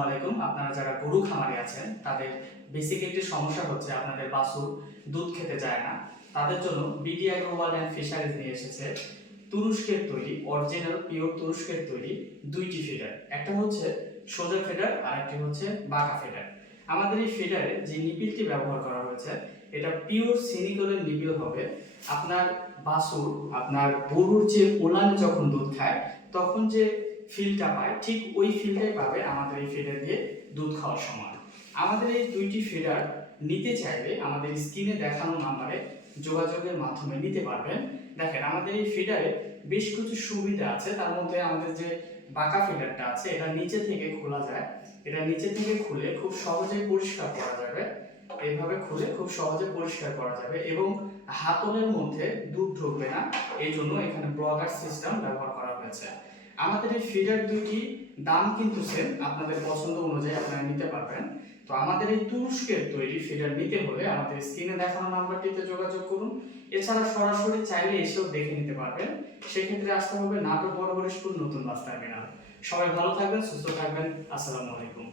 আসসালামু আলাইকুম। আপনারা যারা গরু খামারে আছেন তাদের বেসিক একটি সমস্যা হচ্ছে আপনাদের বাছুর দুধ খেতে চায় না। তাদের জন্য BD agro world and fisheries নিয়ে এসেছে তুরস্কের তৈরি অরিজিনাল পিওর তুরস্কের তৈরি দুইটি ফিডার। একটা হচ্ছে সোজা ফিডার আর একটি হচ্ছে বাঁকা ফিডার। আমাদের এই ফিডারে যে নিপিলটি ব্যবহার করা হয়েছে এটা পিওর সিনিকলের নিপিল হবে। আপনার বাছুর আপনার গরুর যে ওলানে যখন দুধ খায় তখন যে ফিলটা পায় ঠিক ওই ফিলটাই পাবে আমাদের এই ফিডার দিয়ে দুধ খাওয়ার সময়। আমাদের এই দুইটি ফিডার নিতে চাইলে আমাদের স্ক্রিনে দেখানো নাম্বারে যোগাযোগের মাধ্যমে নিতে পারবেন। দেখেন আমাদের এই ফিডারে বেশ কিছু সুবিধা আছে, তার মধ্যে আমাদের যে বাঁকা ফিডারটা আছে এটা নিচে থেকে খোলা যায়। এটা নিচে থেকে খুলে খুব সহজেই পরিষ্কার করা যাবে। এইভাবে খুলে খুব সহজে পরিষ্কার করা যাবে এবং হাতলের মধ্যে দুধ ঢুকবে না, এই জন্য এখানে ব্লগার সিস্টেম ব্যবহার করা হয়েছে। আমাদের এই ফিডার দুইটি দাম কিন্তু সেম, আপনাদের পছন্দ অনুযায়ী আপনারা নিতে পারবেন। তো আমাদের এই তুরস্কের তৈরি ফিডার নিতে হলে আমাদের স্ক্রিনে দেখানো নাম্বারটিতে যোগাযোগ করুন। এছাড়া সরাসরি চাইলে এসেও দেখে নিতে পারবেন। সেক্ষেত্রে আসতে হবে নাটোর বড় হরিশপুর নতুন বাস টার্মিনাল। সবাই ভালো থাকবেন, সুস্থ থাকবেন। আসসালামু আলাইকুম।